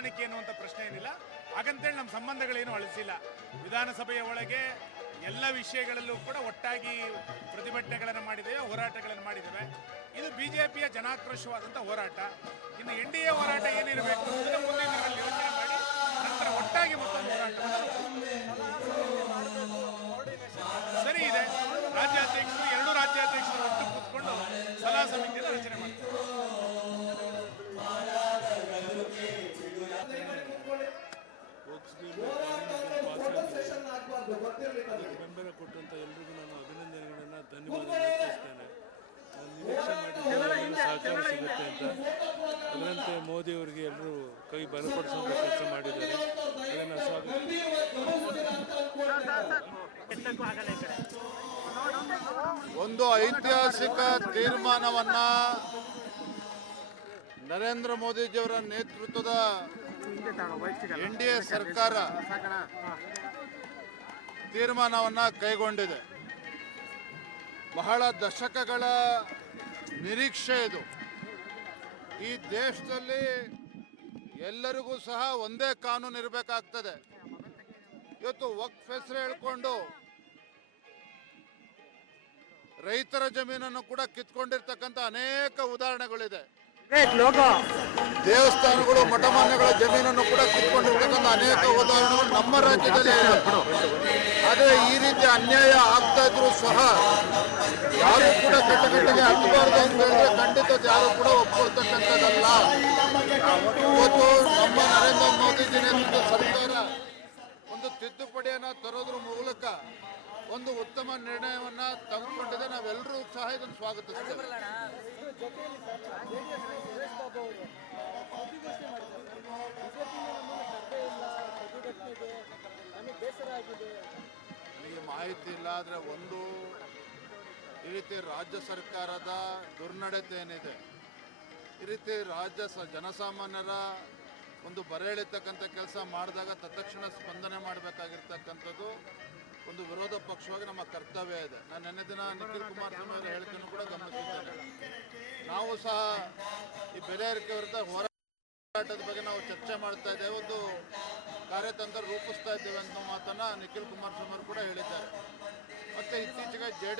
ಹೊಂದಾಣಿಕೆ ಎನ್ನುವಂಥ ಪ್ರಶ್ನೆ ಏನಿಲ್ಲ. ಹಾಗಂತೇಳಿ ನಮ್ಮ ಸಂಬಂಧಗಳೇನು ಅಳಿಸಿಲ್ಲ. ವಿಧಾನಸಭೆಯ ಒಳಗೆ ಎಲ್ಲ ವಿಷಯಗಳಲ್ಲೂ ಕೂಡ ಒಟ್ಟಾಗಿ ಪ್ರತಿಭಟನೆಗಳನ್ನು ಮಾಡಿದ್ದೇವೆ, ಹೋರಾಟಗಳನ್ನು ಮಾಡಿದ್ದೇವೆ. ಇದು ಬಿ ಜೆ ಪಿಯ ಜನಾಕ್ರೋಶವಾದಂಥ ಹೋರಾಟ. ಇನ್ನು ಎನ್ ಡಿ ಎ ಹೋರಾಟ ಏನಿರಬೇಕು ಮುಂದಿನ ದಿನಗಳಲ್ಲಿ ಯೋಚನೆ ಮಾಡಿ, ನಂತರ ಒಟ್ಟಾಗಿ ಮತ್ತೊಂದು ಹೋರಾಟ ಸರಿ ಇದೆ. ರಾಜ್ಯಾಧ್ಯಕ್ಷರು, ಎರಡು ರಾಜ್ಯಾಧ್ಯಕ್ಷರು ಒಟ್ಟು ಕೂತ್ಕೊಂಡು ಸಲಹಾ ಸಮಿತಿಯನ್ನು ರಚನೆ ಮಾಡ್ತಾರೆ. ಬೆಂಬಲ ಕೊಟ್ಟಂತ ಎಲ್ರಿಗೂ ನಾನು ಅಭಿನಂದನೆಗಳನ್ನ ಧನ್ಯವಾದ ಅರ್ಪಿಸ್ತೇನೆ ನಾನು ನಿರೀಕ್ಷೆ ಸಹಕಾರ ಸಿಗುತ್ತೆ ಅಂತ ಅದರಂತೆ ಮೋದಿ ಅವರಿಗೆ ಎಲ್ಲರೂ ಕೈ ಬಲಪಡಿಸುವಂತ ಕೆಲಸ ಮಾಡಿದ್ದಾರೆ ಅದನ್ನು ಸ್ವಾಗತ ಒಂದು ಐತಿಹಾಸಿಕ ತೀರ್ಮಾನವನ್ನ ನರೇಂದ್ರ ಮೋದಿಜಿಯವರ ನೇತೃತ್ವದ ಎನ್ ಡಿ ಎ ಸರ್ಕಾರ ತೀರ್ಮಾನವನ್ನ ಕೈಗೊಂಡಿದೆ. ಬಹಳ ದಶಕಗಳ ನಿರೀಕ್ಷೆ ಇದು. ಈ ದೇಶದಲ್ಲಿ ಎಲ್ಲರಿಗೂ ಸಹ ಒಂದೇ ಕಾನೂನು ಇರಬೇಕಾಗ್ತದೆ. ಇವತ್ತು ವಕ್ಫ್ ಹೆಸರು ಹೇಳ್ಕೊಂಡು ರೈತರ ಜಮೀನನ್ನು ಕೂಡ ಕಿತ್ಕೊಂಡಿರ್ತಕ್ಕಂಥ ಅನೇಕ ಉದಾಹರಣೆಗಳಿದೆ. ದೇವಸ್ಥಾನಗಳು, ಮಠಮಾನ್ಯಗಳ ಜಮೀನನ್ನು ಕೂಡ ಕಿತ್ಕೊಂಡಿರ್ತಕ್ಕಂಥ ಅನೇಕ ಉದಾಹರಣೆಗಳು ನಮ್ಮ ರಾಜ್ಯದಲ್ಲಿ ಆದರೆ ಈ ರೀತಿ ಅನ್ಯಾಯ ಆಗ್ತಾ ಇದ್ರು ಸಹ ಯಾರು ಕೂಡ ಕಟ್ಟಕಟ್ಟಿಗೆ ಹತ್ತಬಾರ್ದು ಅಂತ ಹೇಳಿದ್ರೆ ಖಂಡಿತ ಯಾರು ಕೂಡ ಒಪ್ಪಿಕೊಳ್ತಕ್ಕಂಥದ್ದಲ್ಲ ಇವತ್ತು ನಮ್ಮ ನರೇಂದ್ರ ಮೋದಿಜಿ ನೇತೃತ್ವದ ಸರ್ಕಾರ ಒಂದು ತಿದ್ದುಪಡಿಯನ್ನ ತರೋದ್ರ ಮೂಲಕ ಒಂದು ಉತ್ತಮ ನಿರ್ಣಯವನ್ನ ನಾವೆಲ್ಲರೂ ಸಹ ಇದನ್ನು ಸ್ವಾಗತಿಸ್ತೇವೆ ನನಗೆ ಮಾಹಿತಿ ಇಲ್ಲ ಆದರೆ ಒಂದು ಈ ರೀತಿ ರಾಜ್ಯ ಸರ್ಕಾರದ ದುರ್ನಡತೆ ಏನಿದೆ ಈ ರೀತಿ ರಾಜ್ಯ ಸ ಜನಸಾಮಾನ್ಯರ ಒಂದು ಬರೆ ಎಳಿತಕ್ಕಂಥ ಕೆಲಸ ಮಾಡಿದಾಗ ತತ್ಕ್ಷಣ ಸ್ಪಂದನೆ ವಿರೋಧ ಪಕ್ಷವಾಗಿ ನಮ್ಮ ಕರ್ತವ್ಯ ಇದೆ. ನಾನು ನಿನ್ನೆ ದಿನ ನಿಖಿಲ್ ಕುಮಾರಸ್ವಾಮಿ ಅವರ ಹೇಳಿಕೆಯನ್ನು ಕೂಡ ಗಮನಿಸಿದ್ದೇನೆ. ನಾವು ಸಹ ಈ ಬೆಲೆ ಏರಿಕೆ ವಿರುದ್ಧ ಹೋರಾಟದ ಬಗ್ಗೆ ನಾವು ಚರ್ಚೆ ಮಾಡ್ತಾ ಇದ್ದೇವೆ. ಒಂದು ಕಾರ್ಯತಂತ್ರ ರೂಪಿಸ್ತಾ ಇದ್ದೇವೆ ಅನ್ನೋ ಮಾತನ್ನ ನಿಖಿಲ್ ಕುಮಾರಸ್ವಾಮಿ ಅವರು ಕೂಡ ಹೇಳಿದ್ದಾರೆ. ಮತ್ತೆ ಇತ್ತೀಚೆಗೆ ಜೆ